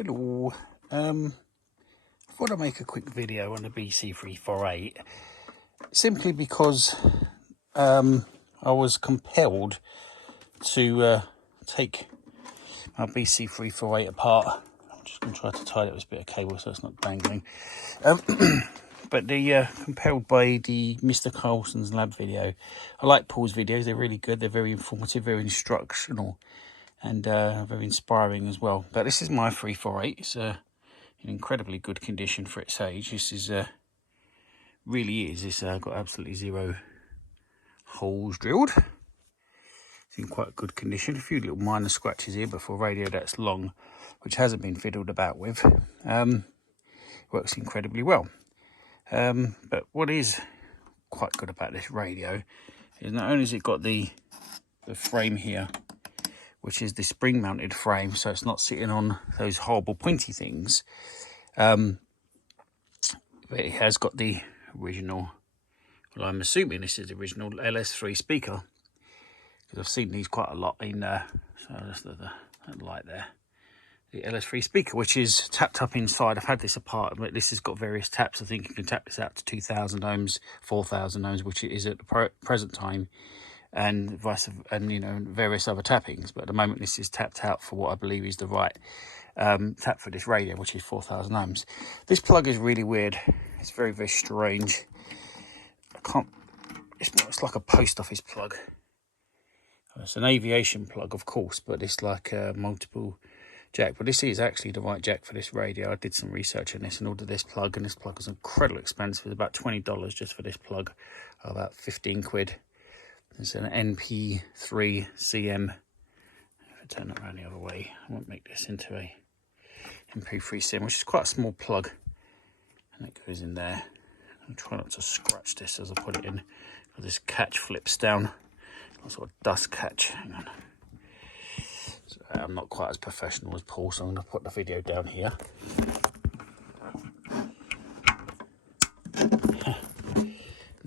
Hello. I thought I'd make a quick video on the BC348 simply because I was compelled to take our BC348 apart. I'm just going to try to tie it with a bit of cable so it's not dangling. But compelled by the Mr. Carlson's lab video. I like Paul's videos, they're really good, they're very informative, very instructional, and very inspiring as well. But this is my 348. It's in incredibly good condition for its age. This is really is. It's got absolutely zero holes drilled. It's in quite good condition. A few little minor scratches here, but for a radio that's long, which hasn't been fiddled about with, works incredibly well. But what is quite good about this radio is not only has it got the frame here, which is the spring mounted frame, so it's not sitting on those horrible pointy things, but it has got the original, well, I'm assuming this is the original LS3 speaker, because I've seen these quite a lot in so that's the light there, the LS3 speaker, which is tapped up inside. I've had this apart, but this has got various taps. I think you can tap this out to 2,000 ohms, 4,000 ohms, which it is at the present time, and you know, various other tappings. But at the moment this is tapped out for what I believe is the right tap for this radio, which is 4,000 ohms. This plug is really weird. It's very, very strange. It's like a post office plug. It's an aviation plug, of course, but it's like a multiple jack. But this is actually the right jack for this radio. I did some research on this and ordered this plug, and this plug was incredibly expensive. It's about $20 just for this plug, about 15 quid. It's an NP3CM. If I turn it around the other way, I won't make this into a NP3CM, which is quite a small plug. And it goes in there. I'll try not to scratch this as I put it in, because this catch flips down. A sort of dust catch. Hang on. So I'm not quite as professional as Paul, so I'm going to put the video down here.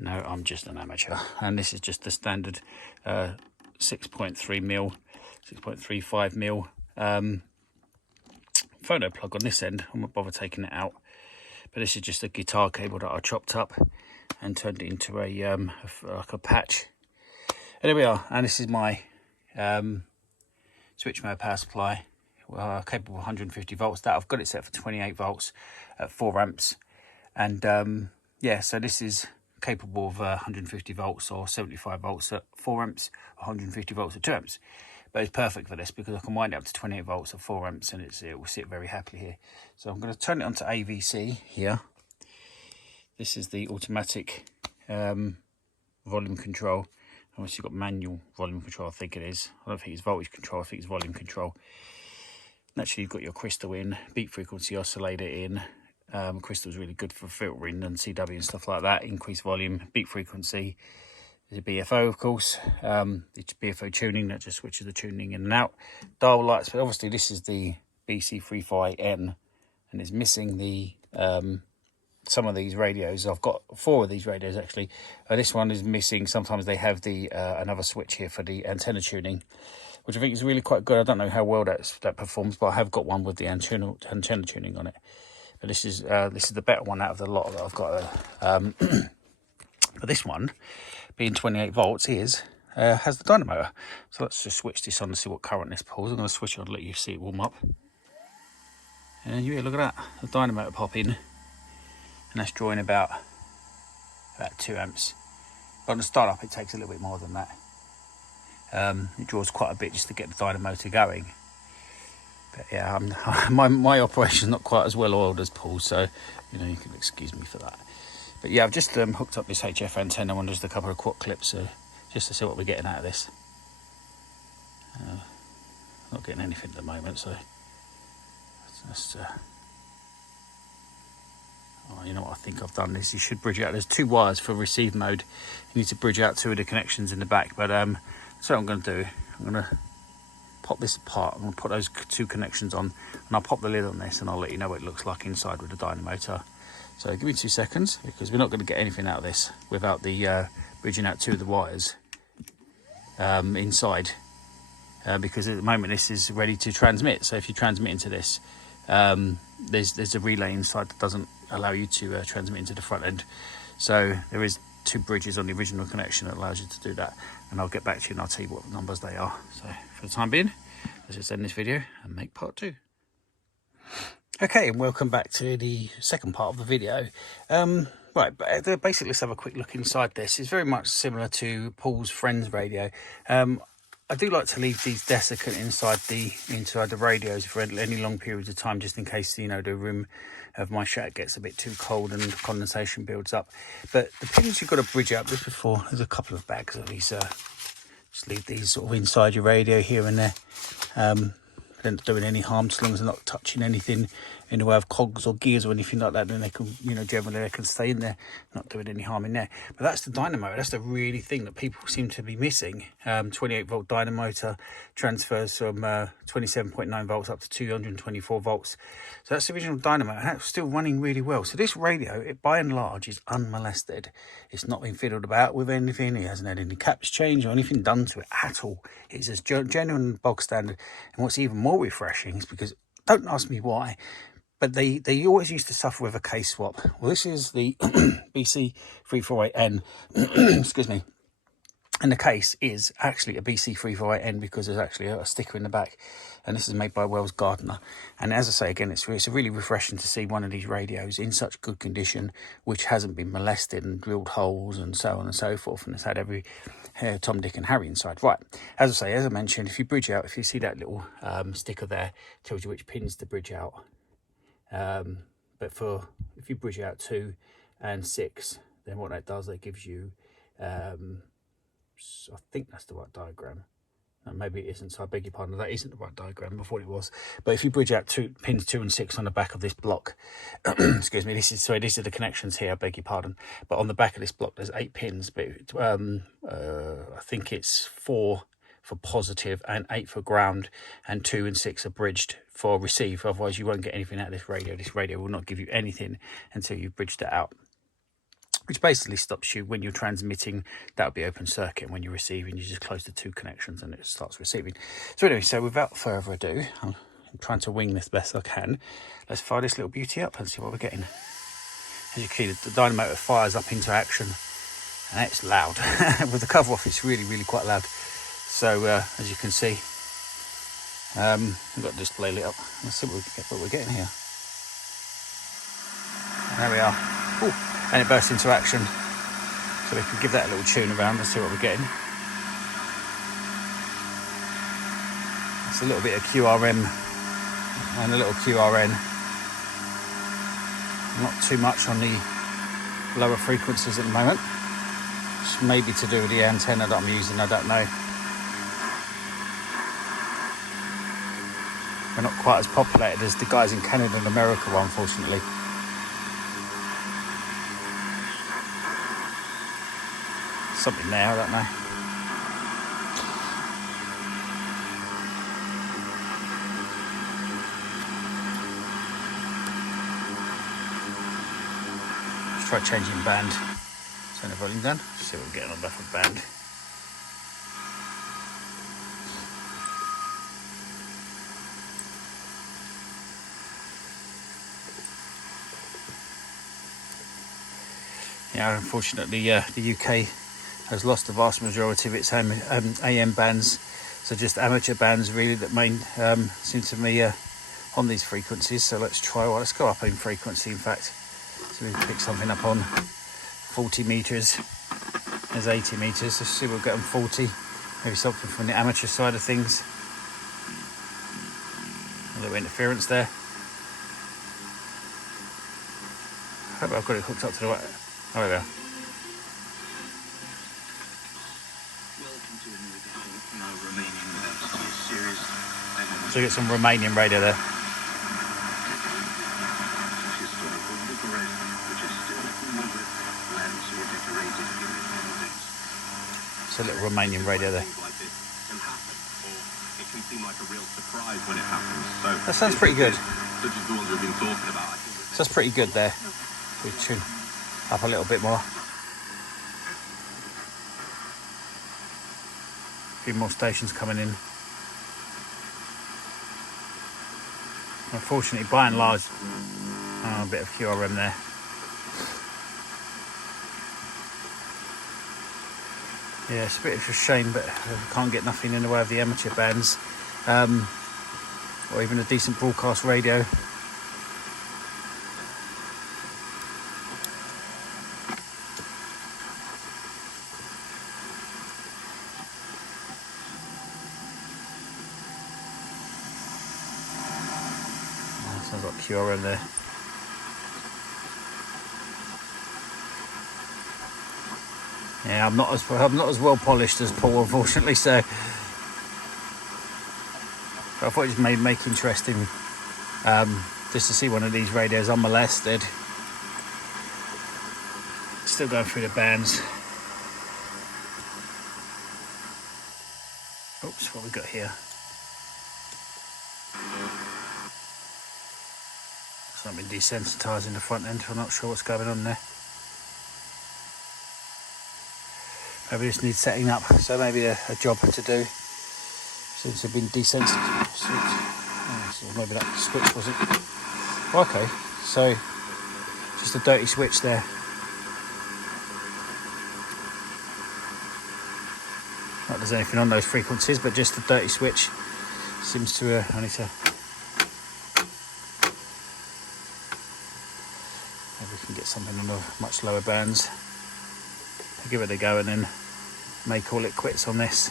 No, I'm just an amateur, and this is just the standard 6.3mm, 6.35mm phono plug on this end. I won't bother taking it out, but this is just a guitar cable that I chopped up and turned it into like a patch. And there we are, and this is my switch mode power supply, capable of 150 volts. That I've got it set for 28 volts at 4 amps, and yeah, so this is capable of 150 volts or 75 volts at 4 amps, 150 volts at 2 amps. But it's perfect for this because I can wind it up to 28 volts at 4 amps, and it will sit very happily here. So I'm going to turn it on to AVC here. This is the automatic volume control. Obviously you've got manual volume control, I think it is. I don't think it's voltage control, I think it's volume control. Naturally, you've got your crystal in, beat frequency oscillator in. Crystal's really good for filtering and CW and stuff like that. Increased volume, beat frequency. There's a BFO, of course. It's BFO tuning, that just switches the tuning in and out. Dial lights, but obviously this is the BC348N, and it's missing the some of these radios. I've got 4 of these radios actually. This one is missing. Sometimes they have the another switch here for the antenna tuning, which I think is really quite good. I don't know how well that performs, but I have got one with the antenna tuning on it. But this is the better one out of the lot that I've got. But this one, being 28 volts, has the dynamotor. So let's just switch this on to see what current this pulls. I'm going to switch it on to let you see it warm up. And yeah, look at that, the dynamotor pop in. And that's drawing about 2 amps. But on the start up, it takes a little bit more than that. It draws quite a bit just to get the dynamotor going. But yeah, my operation's not quite as well oiled as Paul's, so you know, you can excuse me for that. But yeah, I've just hooked up this HF antenna on just a couple of quad clips, just to see what we're getting out of this. Not getting anything at the moment, so that's oh, you know what I think I've done is you should bridge out. There's 2 wires for receive mode. You need to bridge out 2 of the connections in the back. But so what I'm going to do, I'm going to pop this apart. I'm going to put those 2 connections on, and I'll pop the lid on this, and I'll let you know what it looks like inside with the dynamotor. So give me 2 seconds, because we're not going to get anything out of this without the bridging out 2 of the wires inside, because at the moment this is ready to transmit. So if you transmit into this, there's a relay inside that doesn't allow you to transmit into the front end. So there is 2 bridges on the original connection that allows you to do that, and I'll get back to you and I'll tell you what numbers they are. So for the time being, let's just end this video and make part 2. Okay, and welcome back to the second part of the video. Right, but basically let's have a quick look inside this. It's very much similar to Paul's friend's radio. I do like to leave these desiccant inside the radios for any long periods of time, just in case, you know, the room of my shack gets a bit too cold and condensation builds up. But the pins you've got to bridge out just before. There's a couple of bags of these. Just leave these sort of inside your radio here and there. They're not doing any harm as long as they're not touching anything in the way of cogs or gears or anything like that. Then they can, you know, generally they can stay in there, not doing any harm in there. But that's the dynamotor. That's the really thing that people seem to be missing. 28 volt dynamotor transfers from 27.9 volts up to 224 volts. So that's the original dynamotor, and that's still running really well. So this radio, it by and large is unmolested. It's not been fiddled about with anything. It hasn't had any caps changed or anything done to it at all. It's as genuine bog standard. And what's even more refreshing is because, don't ask me why, but they always used to suffer with a case swap. Well, this is the BC348N, excuse me. And the case is actually a BC348N because there's actually a sticker in the back. And this is made by Wells Gardner. And as I say again, it's really refreshing to see one of these radios in such good condition, which hasn't been molested and drilled holes and so on and so forth. And it's had every Tom, Dick and Harry inside. Right, as I mentioned, if you bridge out, if you see that little sticker there, tells you which pins to bridge out. But if you bridge out 2 and 6, then what that does, that gives you, I think that's the right diagram. Maybe it isn't, so I beg your pardon, that isn't the right diagram. I thought it was. But if you bridge out pins 2 and 6 on the back of this block, excuse me, these are the connections here, I beg your pardon. But on the back of this block, there's 8 pins, but I think it's 4 for positive and 8 for ground, and 2 and 6 are bridged for receive. Otherwise you won't get anything out of this radio. This radio will not give you anything until you've bridged it out, which basically stops you when you're transmitting. That'll be open circuit, and when you're receiving, you just close the 2 connections and it starts receiving. So anyway, so without further ado, I'm trying to wing this best I can. Let's fire this little beauty up and see what we're getting. As you can see, the dynamotor fires up into action, and it's loud. With the cover off, it's really quite loud. So as you can see, we've got the display lit up. Let's see what we're getting here. There we are. Ooh, and it bursts into action. So we can give that a little tune around and see what we're getting. It's a little bit of QRM and a little QRN. Not too much on the lower frequencies at the moment. It's maybe to do with the antenna that I'm using, I don't know. We're not quite as populated as the guys in Canada and America are, unfortunately. Something there, I don't know. Let's try changing band. Turn the volume down. See what we're getting on the back of band. Yeah, unfortunately, the UK has lost the vast majority of its AM bands, so just amateur bands really that seem to be on these frequencies. So let's try. Well, let's go up in frequency. In fact, so we pick something up on 40 meters. There's 80 meters. Let's see what we'll get on 40. Maybe something from the amateur side of things. A little interference there. I hope I've got it hooked up to the right. Oh, there we are. So you get some Romanian radio there. It's a little Romanian radio there. That sounds pretty good. So that's pretty good there. We tune up a little bit more. A few more stations coming in. Unfortunately, by and large, a bit of QRM there. Yeah, it's a bit of a shame, but we can't get nothing in the way of the amateur bands, or even a decent broadcast radio. Sounds like QRM there. Yeah, I'm not as well polished as Paul, unfortunately. So I thought it just make interesting, just to see one of these radios unmolested. Still going through the bands. Oops, what we got here? Something desensitising the front end. I'm not sure what's going on there. Maybe this needs setting up, so maybe a job to do. Seems to have been desensitised. Oh, so maybe that switch was it. Okay, so just a dirty switch there. Not there's anything on those frequencies, but just a dirty switch seems to. I need to. Maybe we can get something on the much lower bands. I'll give it a go and then may call it quits on this.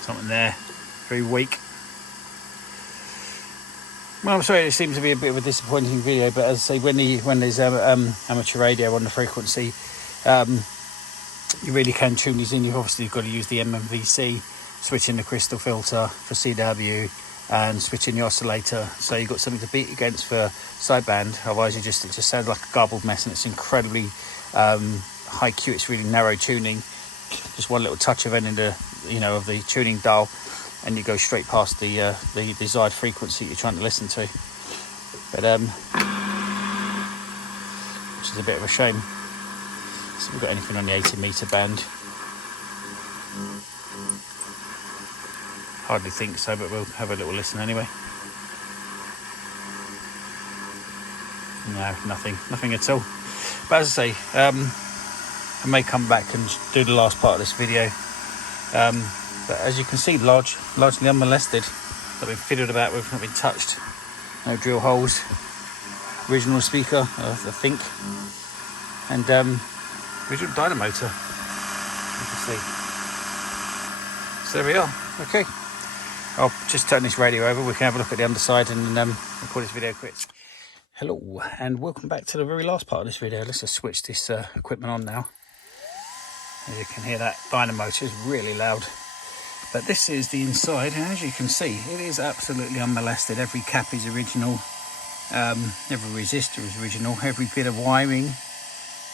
Something there, very weak. Well, I'm sorry, it seems to be a bit of a disappointing video, but as I say, when there's amateur radio on the frequency, you really can tune these in. You've obviously got to use the MMVC, switch in the crystal filter for CW, and switch in the oscillator, so you've got something to beat against for sideband. Otherwise, it just sounds like a garbled mess, and it's incredibly high Q. It's really narrow tuning. Just one little touch of any of the tuning dial, and you go straight past the desired frequency you're trying to listen to. But which is a bit of a shame. So we've got anything on the 80 meter band? Hardly think so, but we'll have a little listen anyway. No, nothing at all. But as I say, I may come back and do the last part of this video. But as you can see, largely unmolested. Not been fiddled about with, not been touched. No drill holes. Original speaker, I think. And original dynamotor, you can see. So there we are. Okay. I'll just turn this radio over. We can have a look at the underside and then we'll call this video quits. Hello, and welcome back to the very last part of this video. Let's just switch this equipment on now. As you can hear, that dynamotor is really loud. But this is the inside, and as you can see, it is absolutely unmolested. Every cap is original, every resistor is original, every bit of wiring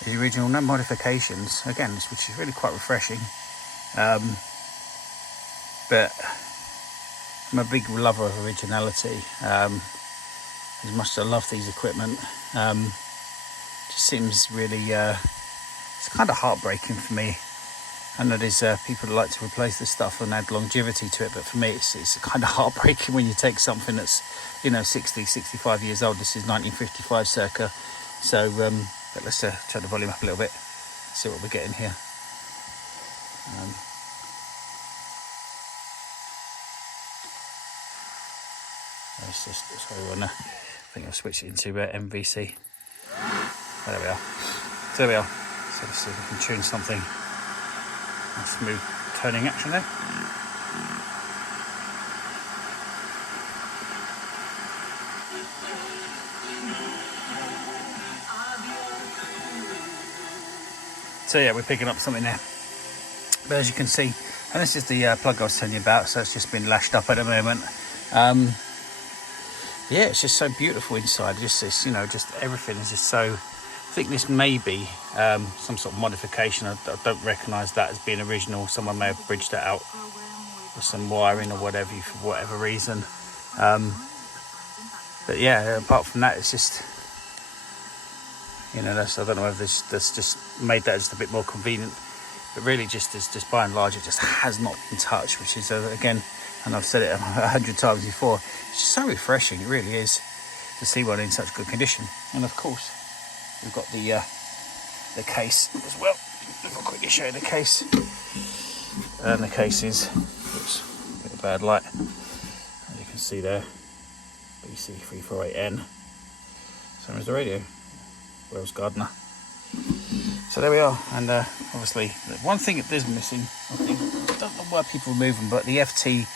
is original, no modifications. Again, which is really quite refreshing. But I'm a big lover of originality. As much as I love these equipment, just seems really, it's kind of heartbreaking for me. I know there's people that like to replace this stuff and add longevity to it, but for me it's kind of heartbreaking when you take something that's 60, 65 years old. This is 1955 circa. So but let's turn the volume up a little bit, see what we're getting here. Let's just, I think I'll switch it into MVC. There we are. So there we are. So let's see if we can tune something. Smooth turning action there. So yeah, we're picking up something there. But as you can see, and this is the plug I was telling you about, so it's just been lashed up at the moment. Yeah, it's just so beautiful inside. Just everything is just so. I think this may be some sort of modification. I don't recognise that as being original. Someone may have bridged it out with some wiring or whatever for whatever reason. But yeah, apart from that, it's just, you know, I don't know if that's just made that just a bit more convenient. But really, just by and large, it just has not been touched, which is again, and I've said it 100 times before, it's just so refreshing. It really is to see one in such good condition. And of course, we've got the case as well. I'll quickly show you the case. And the case is, oops, a bit of bad light. As you can see there, BC348N. Same as the radio, Wells Gardner. So there we are, and obviously one thing that is missing, I think, I don't know why people remove them, but the FT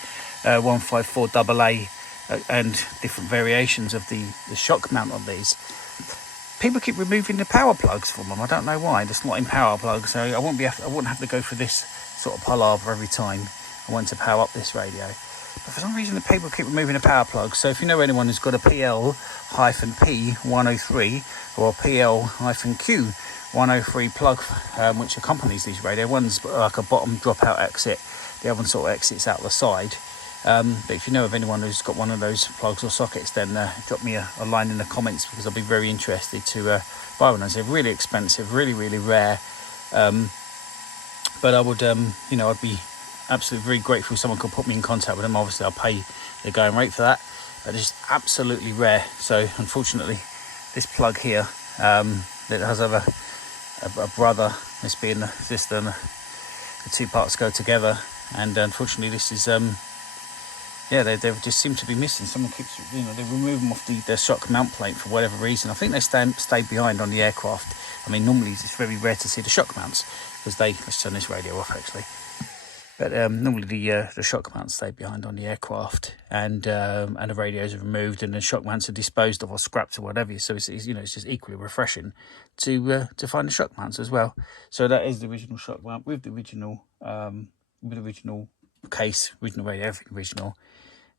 154AA and different variations of the shock mount on these. People keep removing the power plugs from them. I don't know why. They're not in power plugs, so I wouldn't have to go for this sort of palaver every time I want to power up this radio. But for some reason, the people keep removing the power plugs. So if you know anyone who's got a PL-P103 or a PL-Q103 plug, which accompanies these radios, one's like a bottom dropout exit, the other one sort of exits out the side. But if you know of anyone who's got one of those plugs or sockets, then drop me a line in the comments, because I'll be very interested to buy one of those. They're really expensive, really, really rare. But I would, you know, I'd be absolutely very grateful if someone could put me in contact with them. Obviously, I'll pay the going rate for that, but it's just absolutely rare. So unfortunately, this plug here, that has a brother, this being the sister, and the two parts go together. And unfortunately, this is yeah, they just seem to be missing. Someone keeps, you know, they remove them off the shock mount plate for whatever reason. I think they stay behind on the aircraft. I mean, normally it's very rare to see the shock mounts, because let's turn this radio off actually. But normally the shock mounts stay behind on the aircraft, and the radios are removed, and the shock mounts are disposed of or scrapped or whatever. So it's, you know, it's just equally refreshing to find the shock mounts as well. So that is the original shock mount with the original case, original radio, everything original.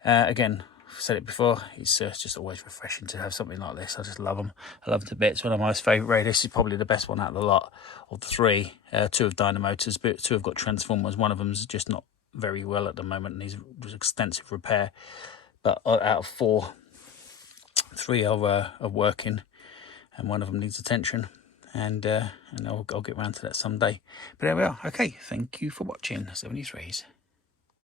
Again, I've said it before, it's just always refreshing to have something like this. I just love them. I love them to bits. One of my most favourite radios. This is probably the best one out of the lot of the three. Two have dynamotors, but two have got transformers. One of them's just not very well at the moment and needs extensive repair. But out of four, three are working, and one of them needs attention. And I'll get round to that someday. But there we are. Okay, thank you for watching 73s.